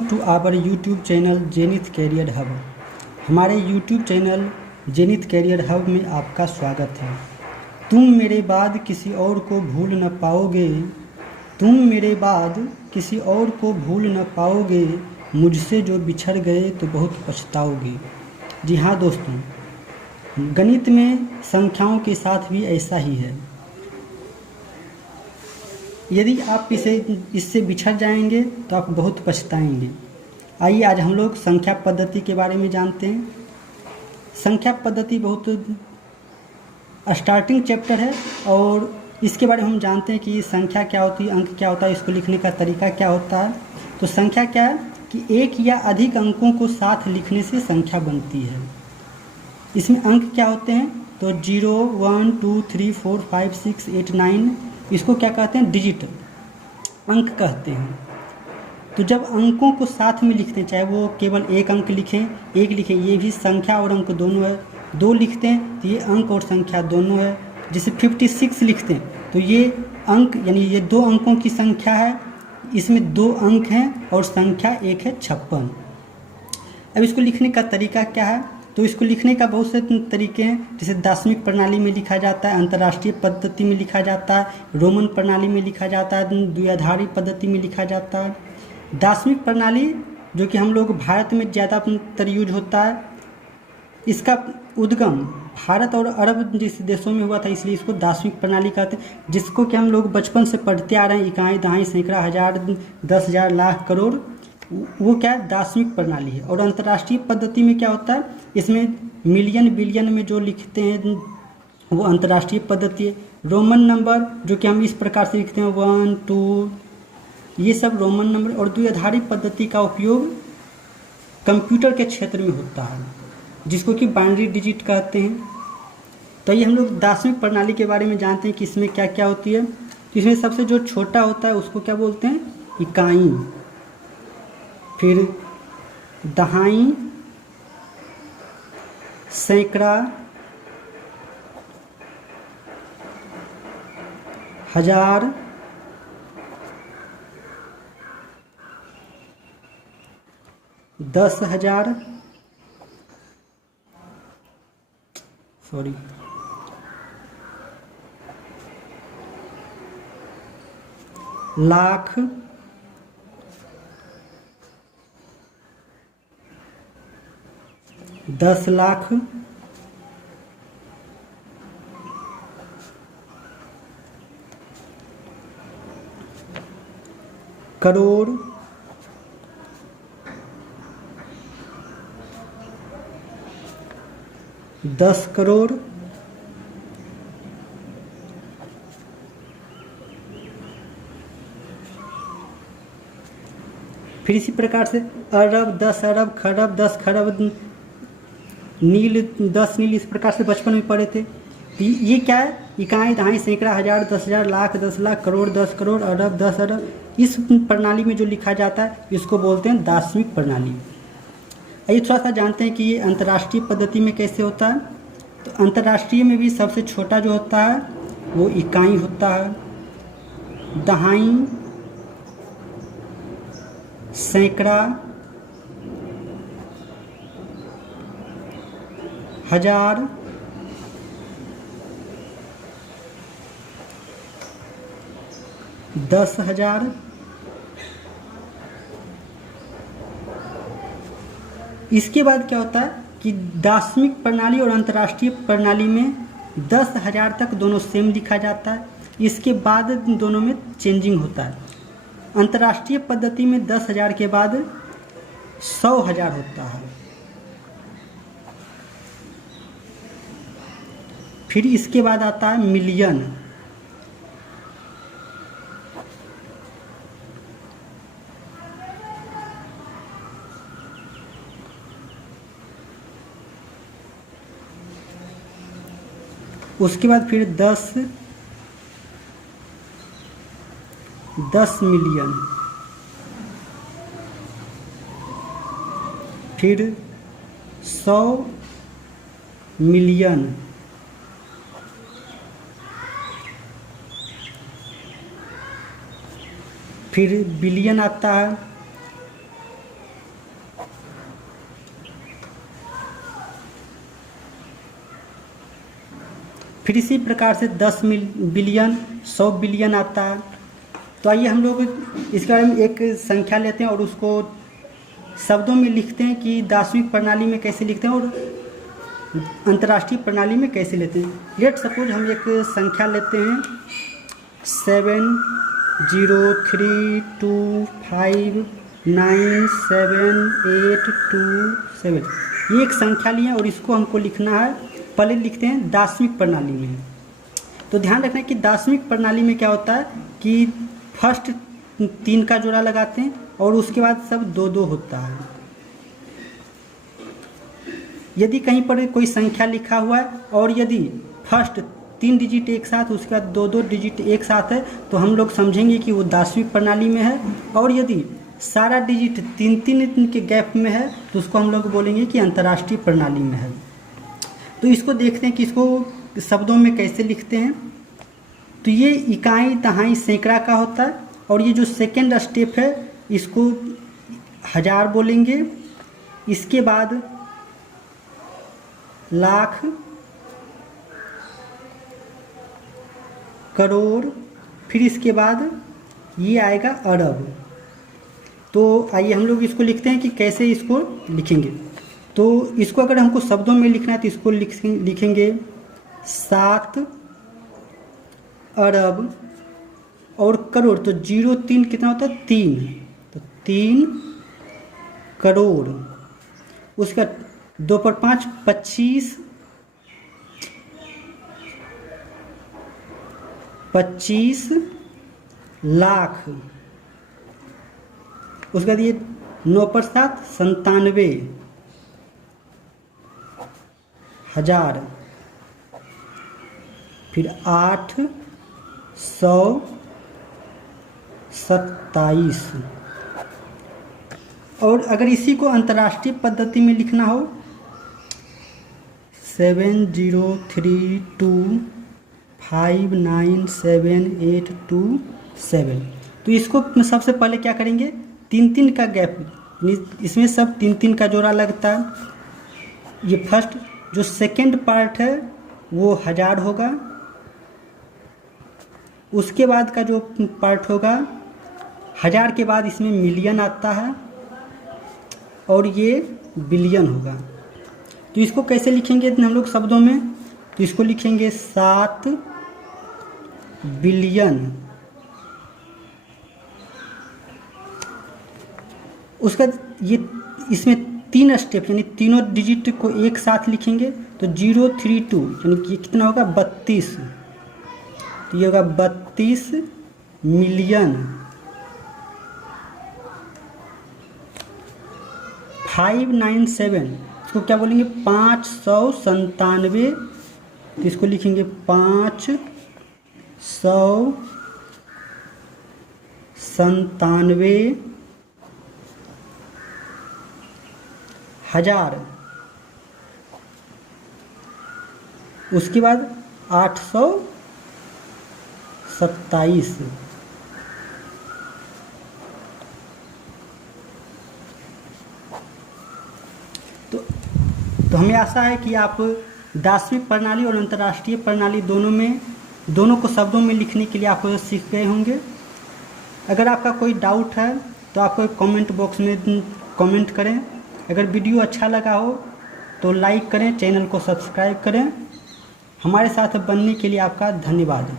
To our YouTube channel Zenith career hub. हमारे YouTube channel Zenith career hub में आपका स्वागत है। तुम मेरे बाद किसी और को भूल न पाओगे, तुम मेरे बाद किसी और को भूल न पाओगे, मुझसे जो बिछड़ गए तो बहुत पछताओगे। जी हाँ दोस्तों, गणित में संख्याओं के साथ भी ऐसा ही है। यदि आप इससे बिछड़ जाएंगे तो आप बहुत पछताएंगे। आइए आज हम लोग संख्या पद्धति के बारे में जानते हैं। संख्या पद्धति बहुत स्टार्टिंग चैप्टर है और इसके बारे में हम जानते हैं कि संख्या क्या होती है, अंक क्या होता है, इसको लिखने का तरीका क्या होता है। तो संख्या क्या है कि एक या अधिक अंकों को साथ लिखने से संख्या बनती है। इसमें अंक क्या होते हैं तो 0, 1, 2, 3, 4, 5, 6, 8, 9, इसको क्या कहते हैं, डिजिट अंक कहते हैं। तो जब अंकों को साथ में लिखते हैं, चाहे वो केवल एक अंक लिखें, एक लिखें, ये भी संख्या और अंक दोनों है। 2 लिखते हैं तो ये अंक और संख्या दोनों है। जैसे 56 लिखते हैं तो ये अंक यानी ये 2 अंकों की संख्या है, इसमें 2 अंक हैं और संख्या एक है 56। अब इसको लिखने का तरीका क्या है, तो इसको लिखने का बहुत से तरीके हैं। जैसे दार्शनिक प्रणाली में लिखा जाता है, अंतर्राष्ट्रीय पद्धति में लिखा जाता है, रोमन प्रणाली में लिखा जाता है, द्विआधारी पद्धति में लिखा जाता है। दार्शनिक प्रणाली जो कि हम लोग भारत में ज़्यादातर यूज होता है, इसका उद्गम भारत और अरब जैसे देशों में हुआ था, इसलिए इसको दार्शनिक प्रणाली कहते हैं। जिसको कि हम लोग बचपन से पढ़ते आ रहे हैं, इकाई, दहाई, सैकड़ा, हजार, 10,000, लाख, करोड़, वो क्या है, दार्शनिक प्रणाली है। और अंतर्राष्ट्रीय पद्धति में क्या होता है, इसमें मिलियन बिलियन में जो लिखते हैं वो अंतर्राष्ट्रीय पद्धति है। रोमन नंबर जो कि हम इस प्रकार से लिखते हैं 1, 2, ये सब रोमन नंबर। और द्विआधारी पद्धति का उपयोग कंप्यूटर के क्षेत्र में होता है, जिसको कि बाइनरी डिजिट कहते हैं। तो ये हम लोग दार्शनिक प्रणाली के बारे में जानते हैं कि इसमें क्या क्या होती है। तो इसमें सबसे जो छोटा होता है उसको क्या बोलते हैं, इकाई, फिर दहाई, सैकड़ा, हजार, 10,000, लाख, 10 लाख, करोड़, 10 करोड़, फिर इसी प्रकार से अरब, 10 अरब, खरब, 10 खरब, नील, 10 नील, इस प्रकार से बचपन में पढ़े थे। ये क्या है, इकाई, दहाई, सैकड़ा, हजार, 10,000, लाख, 10 लाख, करोड़, 10 करोड़, अरब, 10 अरब, इस प्रणाली में जो लिखा जाता है इसको बोलते हैं दार्शनिक प्रणाली। आइए थोड़ा सा जानते हैं कि ये अंतर्राष्ट्रीय पद्धति में कैसे होता है। तो अंतर्राष्ट्रीय में भी सबसे छोटा जो होता है वो इकाई होता है, दहाई, सैकड़ा, हजार, 10,000, इसके बाद क्या होता है कि दार्शनिक प्रणाली और अंतर्राष्ट्रीय प्रणाली में 10,000 तक दोनों सेम लिखा जाता है। इसके बाद दोनों में चेंजिंग होता है। अंतर्राष्ट्रीय पद्धति में 10,000 के बाद 100,000 होता है। फिर इसके बाद आता है मिलियन, उसके बाद फिर 10 मिलियन, फिर 100 मिलियन, फिर बिलियन आता है, फिर इसी प्रकार से 10 बिलियन, 100 बिलियन आता है। तो आइए हम लोग इसके बारे में एक संख्या लेते हैं और उसको शब्दों में लिखते हैं कि दार्शनिक प्रणाली में कैसे लिखते हैं और अंतर्राष्ट्रीय प्रणाली में कैसे लेते हैं। लेट सपोज हम एक संख्या लेते हैं 703259782 ये एक संख्या ली है और इसको हमको लिखना है। पहले लिखते हैं दार्शनिक प्रणाली में। तो ध्यान रखना है कि दार्शनिक प्रणाली में क्या होता है कि फर्स्ट 3 का जोड़ा लगाते हैं और उसके बाद सब 2-2 होता है। यदि कहीं पर कोई संख्या लिखा हुआ है और यदि फर्स्ट 3 डिजिट एक साथ, उसके बाद 2-2 डिजिट एक साथ है, तो हम लोग समझेंगे कि वो दार्शनिक प्रणाली में है। और यदि सारा डिजिट 3-3 के गैप में है तो उसको हम लोग बोलेंगे कि अंतर्राष्ट्रीय प्रणाली में है। तो इसको देखते हैं कि इसको शब्दों में कैसे लिखते हैं। तो ये इकाई, दहाई, सैकड़ा का होता है और ये जो सेकेंड स्टेप है इसको 1000 बोलेंगे। इसके बाद लाख, करोड़, फिर इसके बाद ये आएगा अरब। तो आइए हम लोग इसको लिखते हैं कि कैसे इसको लिखेंगे। तो इसको अगर हमको शब्दों में लिखना है तो इसको लिखेंगे 7 अरब और करोड़। तो 0 3 कितना होता है 3, तो 3 करोड़। उसका 2 पर 5 25 लाख। उसके बाद ये 9 पर 7 97,000। फिर 827। और अगर इसी को अंतर्राष्ट्रीय पद्धति में लिखना हो 703259782 तो इसको सबसे पहले क्या करेंगे, 3-3 का गैप, इसमें सब 3-3 का जोड़ा लगता है। ये फर्स्ट जो सेकेंड पार्ट है वो 1000 होगा। उसके बाद का जो पार्ट होगा 1000 के बाद इसमें मिलियन आता है और ये बिलियन होगा। तो इसको कैसे लिखेंगे हम लोग शब्दों में, तो इसको लिखेंगे 7 बिलियन। उसका ये इसमें 3 स्टेप यानी तीनों डिजिट को एक साथ लिखेंगे। तो 032 यानी कि कितना होगा 32। तो ये होगा 32 मिलियन। 597 इसको क्या बोलेंगे 597। तो इसको लिखेंगे 597 हजार। उसके बाद 827। तो हमें आशा है कि आप दार्शनिक प्रणाली और अंतर्राष्ट्रीय प्रणाली दोनों को शब्दों में लिखने के लिए आप सीख गए होंगे। अगर आपका कोई डाउट है तो आप कमेंट बॉक्स में कमेंट करें। अगर वीडियो अच्छा लगा हो तो लाइक करें, चैनल को सब्सक्राइब करें। हमारे साथ बनने के लिए आपका धन्यवाद।